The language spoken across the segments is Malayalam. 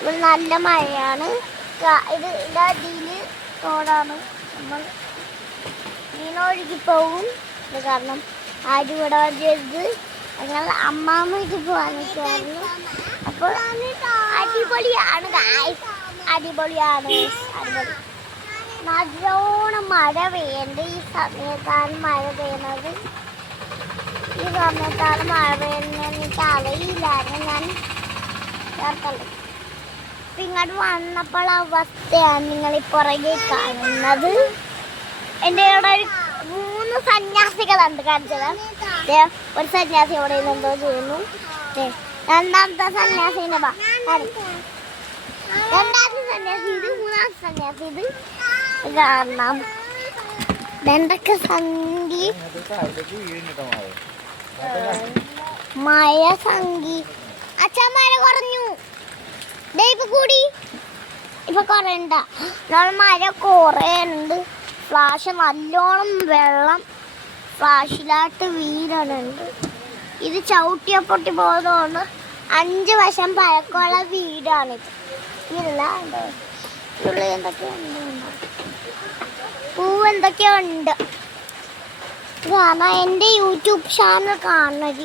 ഇവിടെ നല്ല മഴയാണ്. ഇത് ഇതിൽ തോടാണ്. നമ്മൾ മീനൊഴുകി പോകും. ഇത് കാരണം ആരും ഇവിടെ വരരുത്. ഞങ്ങൾ അമ്മാമ്മ ഇത് പോകാൻ നിൽക്കുകയായിരുന്നു. അപ്പോൾ അടിപൊളിയാണ്, അടിപൊളിയാണ്. നല്ലോണം മഴ പെയ്യുന്നുണ്ട്. ഈ സമയത്താണ് മഴ പെയ്യുന്നത്. ഈ സമയത്താണ് മഴ പെയ്യുന്നത് എനിക്ക് അറിയില്ലായിരുന്നു. ഞാൻ ചേർത്തല്ലേ ഇങ്ങോട്ട് വന്നപ്പോൾ അവസ്ഥയാണ് നിങ്ങൾ ഈ പുറകെ കാണുന്നത്. എൻ്റെ ഇവിടെ ഒരു 3 സന്യാസികളുണ്ട്. കാണിച്ചത് ഒരു സന്യാസി ഇവിടെ എന്തോ ചെയ്യുന്നു. രണ്ടാമത്തെ സന്യാസിന്റെ രണ്ടാമത്തെ സന്യാസി ഇത്, മൂന്നാമത്തെ സന്യാസി ഇത്. കാരണം രണ്ടൊക്കെ സംഗി മഴ സംഗി അച്ഛാ മഴ കുറഞ്ഞു. ഇപ്പൊ കൂടി, ഇപ്പൊ കുറയണ്ട. മഴ കുറയുന്നുണ്ട്. ഫ്ലാഷ് നല്ലോണം വെള്ളം ഫ്ലാഷിലായിട്ട് വീടുണ്ട്. ഇത് ചവിട്ടിയ പൊട്ടി പോകുന്നതുകൊണ്ട് 5 വർഷം പഴക്കമുള്ള വീടാണിത്. ഇല്ല ഉള്ളിൽ എന്തൊക്കെയുണ്ട്, പൂവ് എന്തൊക്കെയുണ്ട്. കാരണം എൻ്റെ യൂട്യൂബ് ചാനൽ കാണുന്നത്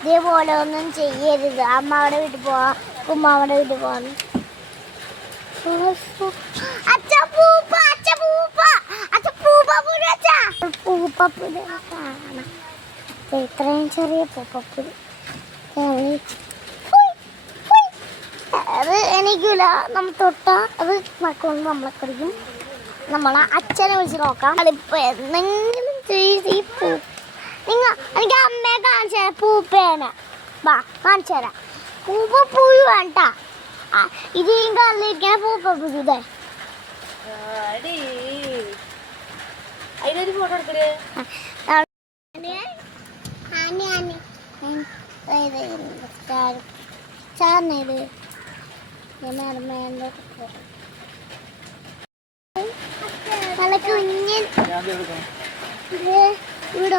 ഇതേപോലെ ഒന്നും ചെയ്യരുത്. അമ്മയുടെ വീട്ടിൽ പോവാ, ഉമ്മാവിടെ വീട്ടിൽ പോവാണ്. പൂപ്പപ്പുര കാണാം. ഇത്രയും ചെറിയ പൂപ്പപ്പുര അത് എനിക്കില്ല. നമ്മൾ തൊട്ടാ അത് മക്കളൊന്ന് നമ്മളെ കടിക്കും. നമ്മളെ അച്ഛനെ വിളിച്ച് നോക്കാം. അതിപ്പോ എന്തെങ്കിലും ഈ പൂ എനിക്ക് അമ്മയെ കാണിച്ചു തരാം. പൂപ്പേനെ വാ കാണിച്ചു തരാം. പൂപ്പപ്പുഴു വേണ്ട, ഇത് ഈ കല്ലിരിക്കണ പൂപ്പപ്പുഴു. ഇതേ ഫോട്ടോ എടുക്കേ. ചാർന്നത് നല്ല കുഞ്ഞൻ ഇവിടെ